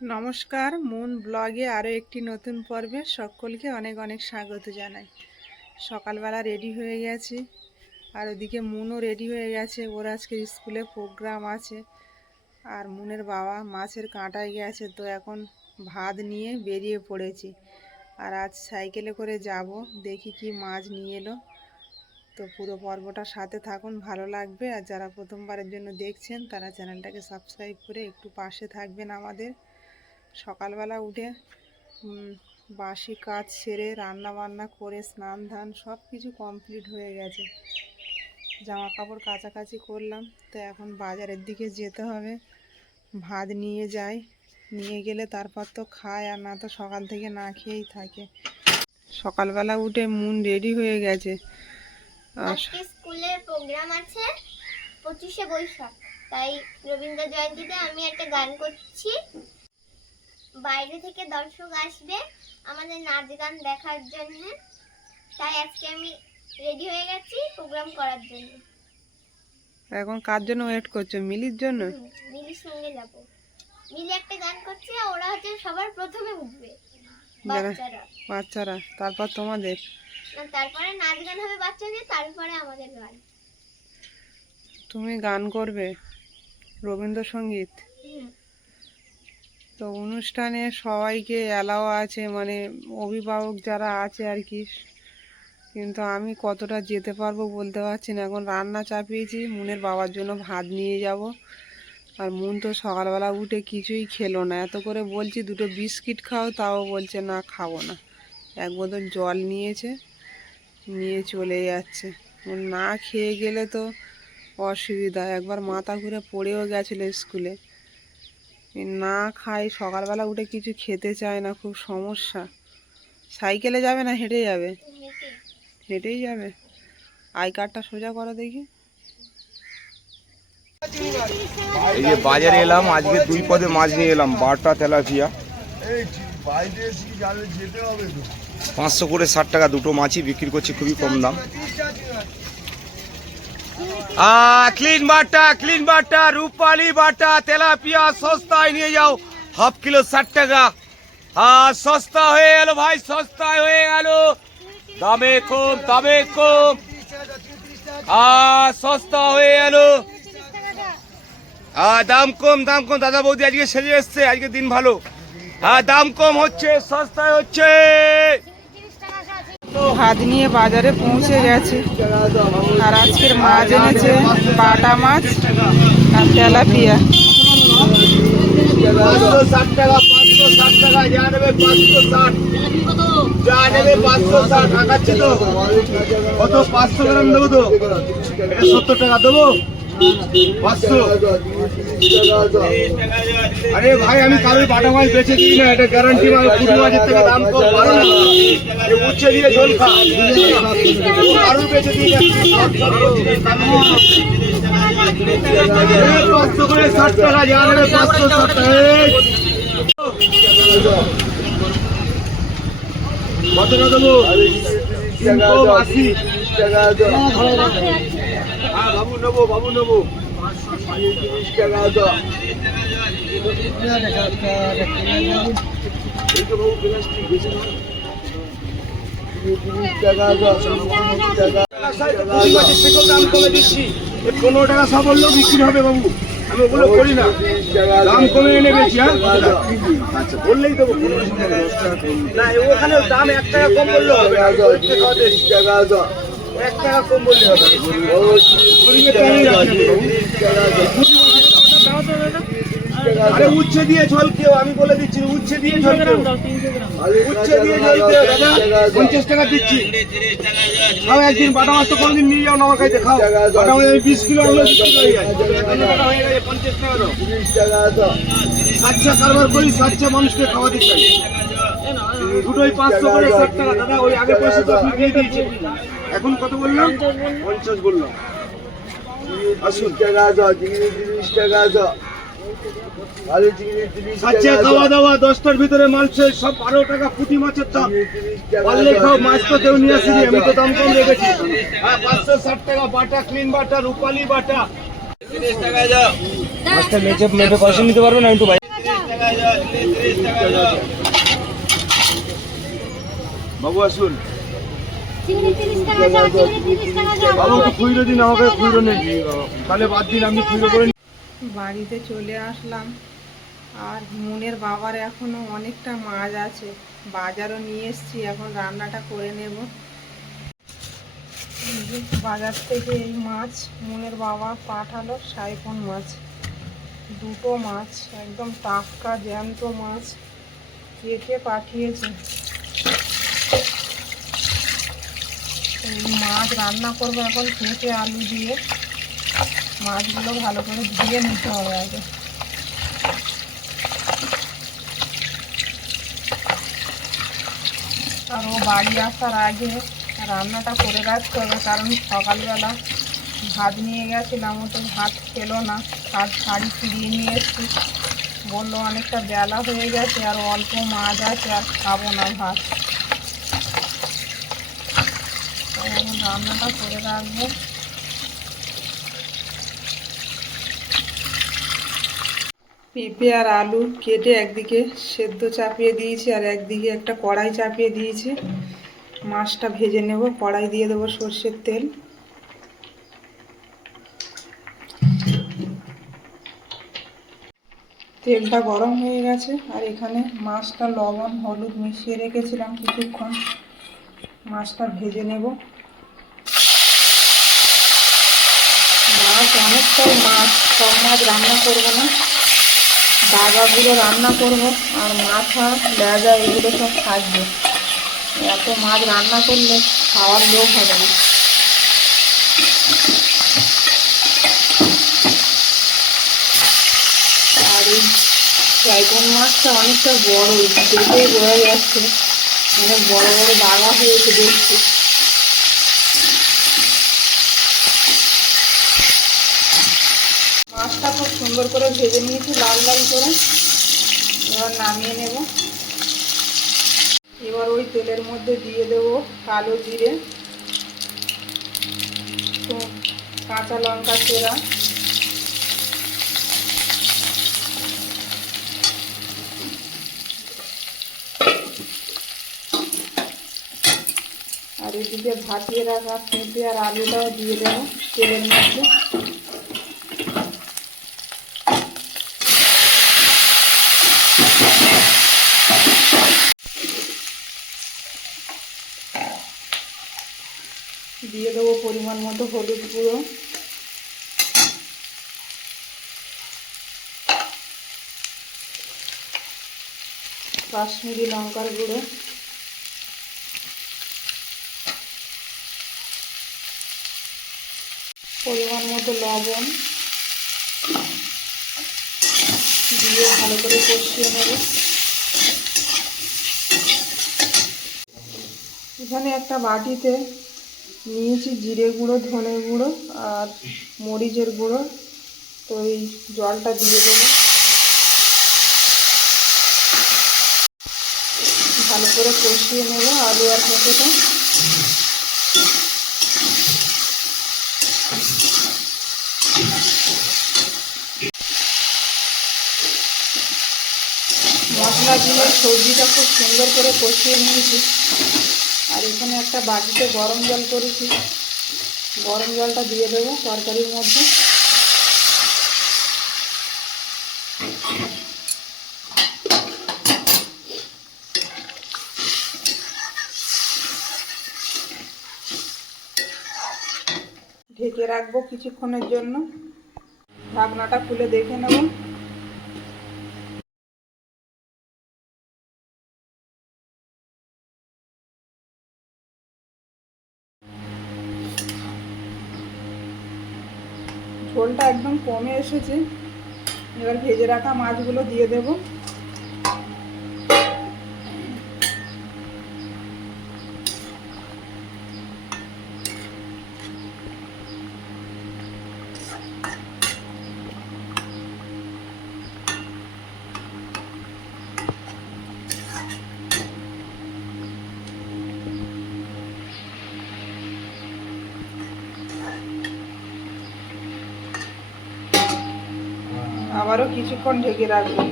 নমস্কার, মুন ব্লগে আরও একটি নতুন পর্বে সকলকে অনেক অনেক স্বাগত জানাই। সকালবেলা রেডি হয়ে গেছি, আর ওদিকে মুনও রেডি হয়ে গেছে। ওর আজকে স্কুলে প্রোগ্রাম আছে, আর মুনের বাবা মাছের কাঁটায় গেছে, তো এখন ভাত নিয়ে বেরিয়ে পড়েছি। আর আজ সাইকেলে করে যাব, দেখি কি মাছ নিয়ে এলো। তো পুরো পর্বটা সাথে থাকুন, ভালো লাগবে। আর যারা প্রথমবারের জন্য দেখছেন তারা চ্যানেলটাকে সাবস্ক্রাইব করে একটু পাশে থাকবেন আমাদের। সকালবেলা উঠে বাসি কাজ সেরে রান্না বান্না করে স্নান ধান সব কিছু কমপ্লিট হয়ে গেছে। জামা কাপড় কাচাকাচি করলাম, তো এখন বাজারের দিকে যেতে হবে। ভাত নিয়ে যাই, নিয়ে গেলে তারপর তো খায়, আর না তো সকাল থেকে না খেয়েই থাকে। সকালবেলা উঠে মুন রেডি হয়ে গেছে। আজকে স্কুলে প্রোগ্রাম আছে 25শে বৈশাখ, তাই রবীন্দ্র জয়ন্তীতে আমি একটা গান করছি। বাইরে থেকে দর্শক আসবে আমাদের নাচ গান দেখার জন্য, তাই আজকে আমি রেডি হয়ে গেছি প্রোগ্রাম করার জন্য। এখন কার জন্য ওয়েট করছো? মিলির জন্য? মিলির সঙ্গে যাব। মিলি একটা গান করছে, ওরা হচ্ছে সবার প্রথমে উঠবে, বাচ্চারা, তারপর তোমাদের, তারপরে নাচ গান হবে বাচ্চাদের, তারপরে আমাদের গান। তুমি গান করবে রবীন্দ্রসঙ্গীত? তো অনুষ্ঠানে সবাইকে অ্যালাও আছে, মানে অভিভাবক যারা আছে আর কি, কিন্তু আমি কতটা যেতে পারবো বলতে পারছি না। এখন রান্না চাপিয়েছি, মুনের বাবার জন্য ভাত নিয়ে যাব। আর মুন তো সকালবেলা উঠে কিছুই খেলো না, এত করে বলছি দুটো বিস্কিট খাও, তাও বলছে না খাবো না। এক বোতল জল নিয়েছে, নিয়ে চলে যাচ্ছে। না খেয়ে গেলে তো অসুবিধা। একবার মাথা ঘুরে পড়েও গেছিলো স্কুলে। না খাই, সকালবেলা উঠে কিছু খেতে চায় না, খুব সমস্যা। সাইকেলে যাবে না হেঁটে যাবে? হেঁটেই যাবে। আই কার্ডটা সোজা করো দেখি। এই যে বাজারে এলাম, আজকে 2 পদে মাছ নিয়ে এলাম, বাটা তেলাপিয়া 500 করে 60 টাকা দুটো মাছই বিক্রি করছি, খুবই কম দাম। ক্লিন বাটা রূপালি বাটা তেলাপিয়া সস্তায় নিয়ে যাও, হাফ কিলো 60 টাকা। সস্তা হয়ে গেল ভাই, সস্তায় হয়ে গেল, দামে কম সস্তা হয়ে গেল। দাম কম দাদা বৌদি আজকে সেজে এসছে, আজকে দিন ভালো। দাম কম হচ্ছে, সস্তায় হচ্ছে। ভাত নিয়ে বাজারে পৌঁছে গেছে, আর আজকের মাছ এনেছে বাটা মাছ আর তেলাপিয়া। 560 টাকা, 560 টাকা, যা নেবে 560, যা নেবে 560। ঢাকাচ্ছে তো কত? 500 গ্রাম দেবো তো, 70 টাকা দেবো, 500। আরে ভাই, আমি কারোর বাটা মাছ বেচে দিই না, এটা গ্যারান্টি। পুঁটি মাছের থেকে দাম কম, ভালো না, উচ্ছে দিয়ে ঝোল খা, কারোর বেচে দিই না। 500 করে 60 টাকা, যা নেবে 560 টাকা। কত টাকা দেবো? 380 টাকা। হ্যাঁ বাবু নেবো, 30 টাকা দাও। দাম কমে দিচ্ছি, 15 টাকা সব বললেও বিক্রি হবে বাবু, আমি ওগুলো করি না, দাম কমে এনে বেশি। আচ্ছা বললেই দেবো, না ওখানে দাম 1 টাকা কম বললে হবে, 1 টাকা কম বললে হবে। আরে উচ্ছে দিয়ে ঝোল কেউ, আমি বলে দিচ্ছি, উচ্ছে দিয়ে ঝোল কেউ, উচ্ছে দিয়ে ঝোল কেউ দাদা 50 টাকা দিচ্ছি। খাও একদিন, বাটা মাছ তো কোনদিন নিয়ে যাও না আমার কাছে, খাও বাটা মাছ। আমি 20 কিলো আনলে 20 কিলো হয়ে যায়, 50 টাকা দাও। সাচ্চা কারবার করি, সাচ্চা মানুষকে খাওয়াতে চাই। দুটোই 500 করে 60 টাকা দাদা। ওই আগে পয়সা তো আপনি দিয়ে দিয়েছেন, এখন কত বললাম? 50 বললাম। 80 টাকা দাও, 30 টাকা দাও। খাওয়া দাওয়া 10টার ভিতরে মাল শেষ, সব 12 টাকা পুঁটি মাছের দাম। পারলে খাও, মাছ তো কেউ নিয়ে আসেনি, আমি তো দাম কম রেখেছি। 560 টাকা বাটা, ক্লিন বাটা, রূপালি বাটা। 30 টাকা যাও। মাছটা মেপে পয়সা নিতে পারবেন না একটু ভাই? বাবু আসুন। চিংড়ি 30 টাকা যাও, চিংড়ি 30 টাকা যাও। বাবু একটু খুচরো দিন, আমাকে খুচরো নেই, তাহলে বাদ দিন, আপনি খুচরো করে নিন। বাড়িতে চলে আসলাম। আর মুনের বাবার এখনও অনেকটা মাছ আছে, বাজারও নিয়ে এসেছি, এখন রান্নাটা করে নেব। এই যে বাজার থেকে এই মাছ মুনের বাবা পাঠালো, সাইফন মাছ, দুটো মাছ একদম টাটকা জ্যান্ত মাছ কেটে পাঠিয়েছে। এই মাছ রান্না করবো এখন কেটে আলু দিয়ে। মাছগুলো ভালো করে ধুয়ে নিতে হবে আগে। আর ও বাড়ি আসার আগে রান্নাটা করে রাখতে হবে, কারণ সকালবেলা ভাত নিয়ে গেছিলাম, ও তো ভাত খেলো না, আর শাড়ি ফিরিয়ে নিয়ে এসছি। বললো অনেকটা বেলা হয়ে গেছে আর অল্প মাছ আছে, আর খাবো না ভাত। তাই এখন রান্নাটা করে রাখবো। পেঁপে আর আলু কেটে একদিকে সেদ্ধ চাপিয়ে দিয়েছি, আর একদিকে একটা কড়াই চাপিয়ে দিয়েছি। মাছটা ভেজে নেব। কড়াই দিয়ে দেবো সর্ষের তেল। তেলটা গরম হয়ে গেছে, আর এখানে মাছটা লবণ হলুদ মিশিয়ে রেখেছিলাম কিছুক্ষণ। মাছটা ভেজে নেব। মাছ অনেকটাই মাছ, সব মাছ রান্না করব না, ডাগাগুলো রান্না করব, আর মাথা লেজা এগুলো সব থাকবে। এত মাছ রান্না করলে খাওয়ার লোক হবে না। আর এই সাইফন মাছটা অনেকটা বড়, দেখেই বোঝা যাচ্ছে অনেক বড় বড় দাগা হয়েছে দেখছি। মাছটা খুব সুন্দর করে ভেজে নিয়েছি লাল লাল করে। এবার নামিয়ে নেব। এবার ওই তেলের মধ্যে দিয়ে দেব কালো জিরে, কাঁচা লঙ্কা চেরা, আর এদিকে ভাপিয়ে রাখা পেঁপে আর আলুটাও দিয়ে দেবো তেলের মধ্যে। দিয়ে দেবো পরিমাণ মতো হলুদ গুঁড়ো, কাশ্মীরি লঙ্কার গুঁড়ো, পরিমাণ মতো লবণ দিয়ে ভালো করে কষিয়ে নেব। এখানে একটা বাটিতে নিয়েছি জিরে গুঁড়ো, ধনে গুঁড়ো আর মরিচের গুঁড়ো। তো এই জলটা দিয়ে দেবো, ভালো করে কষিয়ে নেব আলু আর পেঁপেটা। মশলা দিয়ে সবজিটা খুব সুন্দর করে কষিয়ে নিয়েছি। আর এখানে একটা বাটিতে গরম জল করেছি, গরম জলটা দিয়ে দেবো তরকারির মধ্যে। ঢেকে রাখবো কিছুক্ষণের জন্য। ঢাকনাটা খুলে দেখে নেব। ঝোলটা একদম কমে এসেছে। এবার ভেজে রাখা মাছগুলো দিয়ে দেব। আবারও কিছুক্ষণ ঢেকে রাখবো।